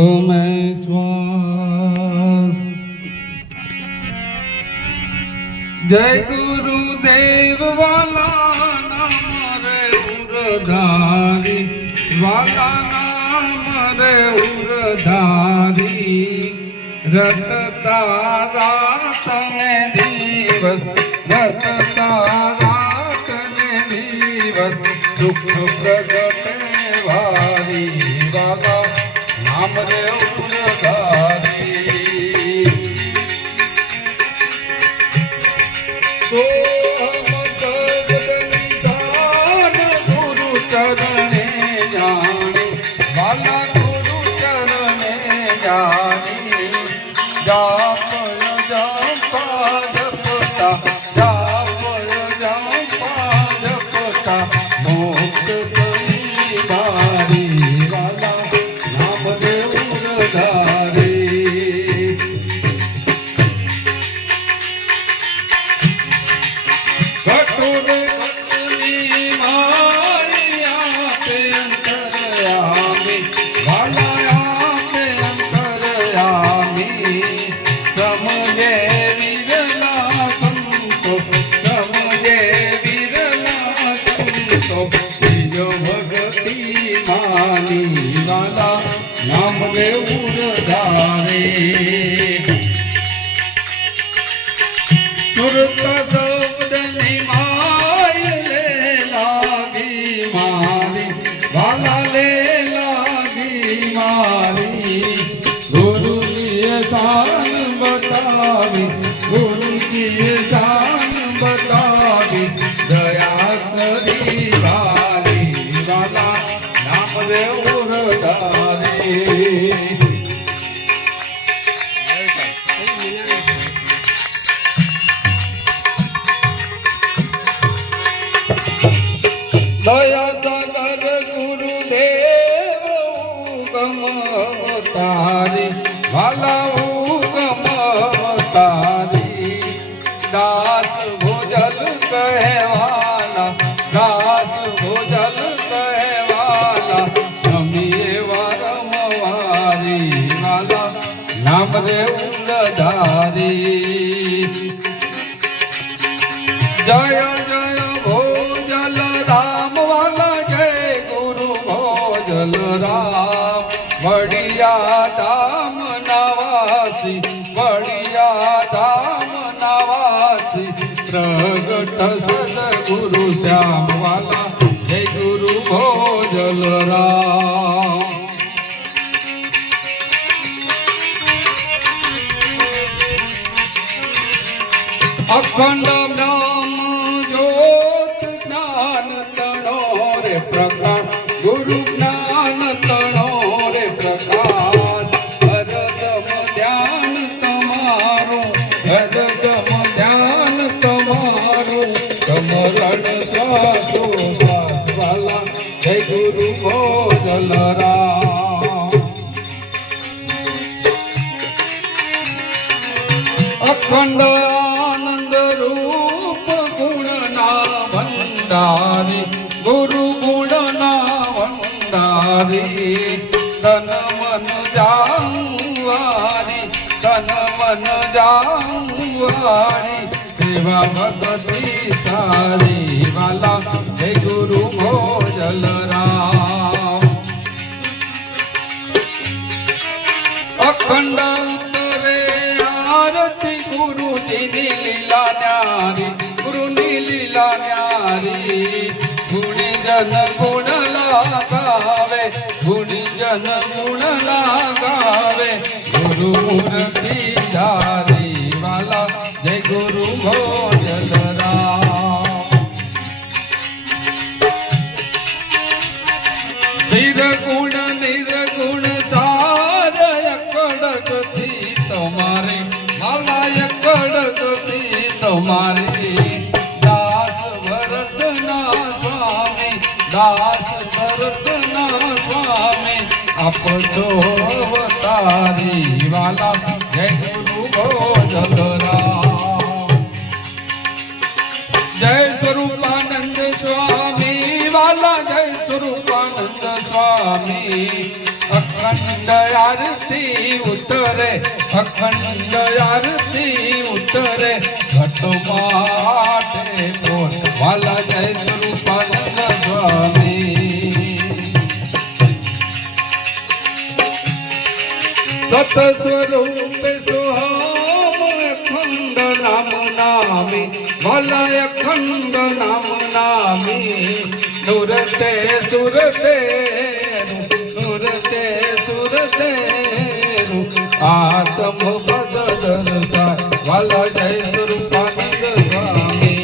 मैं श्वास जय गुरुदेव वाला नाम रे उरधारी वाला नाम रे उरधारी रटता रात ने दिवस रटता रात ने दिवस सुख प्रगटे भारी वाला नाम रे उरधारी तो हम सर्वदान गुरु चरणे जाने वाला गुरु चरणे जाने जाप जपा जपता जाप जपा जपता मोक्ष सही भारी वाला नाम रे उरधारी नाम रे उरधारे सुरत शब्द निमाय ले लागी मारी वाला ले लागी मारी गुरु की शान बतावी गुरु की शान बतावी दया सरी वाली वाला नाम रे उरधारे दया सागर गुरुदेव उगम तारी वाला उगम तारी दास भोजल कहवाला दास भोजल कहवाला नमिए वारमवारी वाला नाम रे उरधारी जय जय भोजल राम वाला जय गुरु भोजल राम बढ़िया धाम नवासी बढ़िया धाम नवासी प्रगट सदगुरु श्याम वाला जय गुरु भोजल राम अखंड ब्रह्म ज्योत ज्ञान तणो रे प्रकाश गुरु ज्ञान तणो रे प्रकाश हरदम ध्यान तमारो हरदम ध्यान तमारो समरण स्वासो स्वास वाला जय गुरु भोजल राम अखंड गुरु गुण ना भंडारी तन मन जाऊवारी तन मन जाऊवारी सेवा भगती सारी वाला हे गुरु भोजल राम अखंड उतरे आरती गुरु जी लीला न्यारी गुरु लीला न्यारी गुणी जन गुण लगावे गुणी जन गुण लगावे गुरु मूर्ति धारी वाला जय गुरु भोजल राम निर्गुण सार अकड़गती तुम्हारे वाला अकड़गती तुम्हारी दास भरत ना स्वामी दास भरत ना स्वामी आप तो अवतारी वाला जय गुरु भोजल राम जय स्वरूपानंद स्वामी वाला जय स्वरूपानंद स्वामी અખંડ આરતી ઉતરે અખંડ આરતી ઉતરે ઘટમાટે બોલ વાલા જય સ્વરૂપાનંદ સ્વામી સત સ્વરૂપે સોહમ અખંડ નામ નામી વાલા અખંડ નામ નામી સુરતે સુરતે સુરતે સુરતે આત્મ પદ દર્શાય વાલા જય સ્વરૂપાનંદ સ્વામી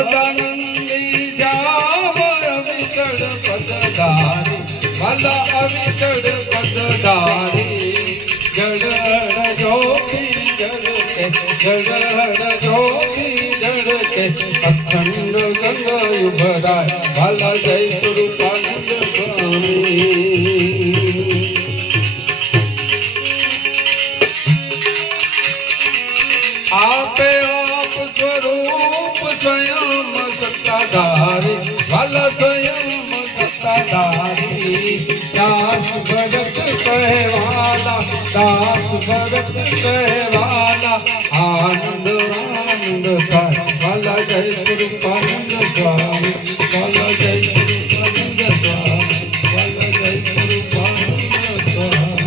સદાનંદી જાવ અવિચળ પદધારી વાલા અવિચળ પદધારી જળ જોગી જળકે જળ જોગી જળકે અખંડ ગંગ ઉભરાય વાલા જય સ્વરૂપાનંદ સ્વામી આપે આપ સ્વરૂપ સ્વયં સત્તાધારી વાલા સ્વયં સત્તાધારી દાસ ભગત કહેવાલા દાસ ભગત કહેવાલા આનંદ આનંદ થાય વાલા જય સ્વરૂપાનંદ સ્વામી વાલા જય સ્વરૂપાનંદ સ્વામી વાલા જય સ્વરૂપાનંદ સ્વામી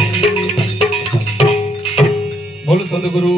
બોલો સદગુરુ